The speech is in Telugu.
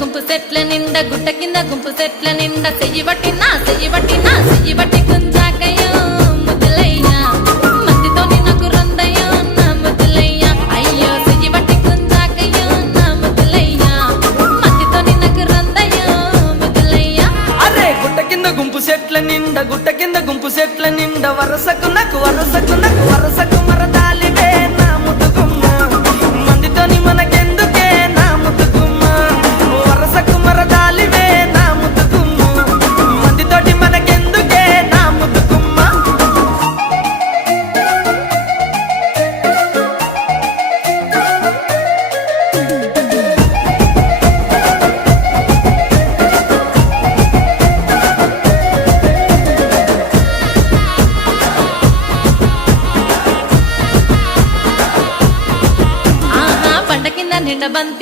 గుంపు సెట్ల నిండా గుట్ట కింద గుంపు సెట్ల నిండా చెయ్యి పట్టినా చెయ్యి పట్టి కుంజాకయ్యో ముద్దులయ్యా మందితో నాకు రందయ్యో నా ముద్దులయ్యా అయ్యో చెయ్యి పట్టి కుంజాకయ్యో నా ముద్దులయ్యా మందితో నాకు రందయ్యో ముద్దులయ్యా. అరే గుట్ట కింద గుంపు సెట్ల నిండా వరసకు మరదాలివే నా ముద్దుగుమ్మ మందితోని మనకెందుకే నా ముద్దుగుమ్మ వరసకు మరదాలివే నా ముద్దుగుమ్మ మందితోటి మనకెందుకే నా ముద్దుగుమ్మ. పండ కింద నిండ బంతి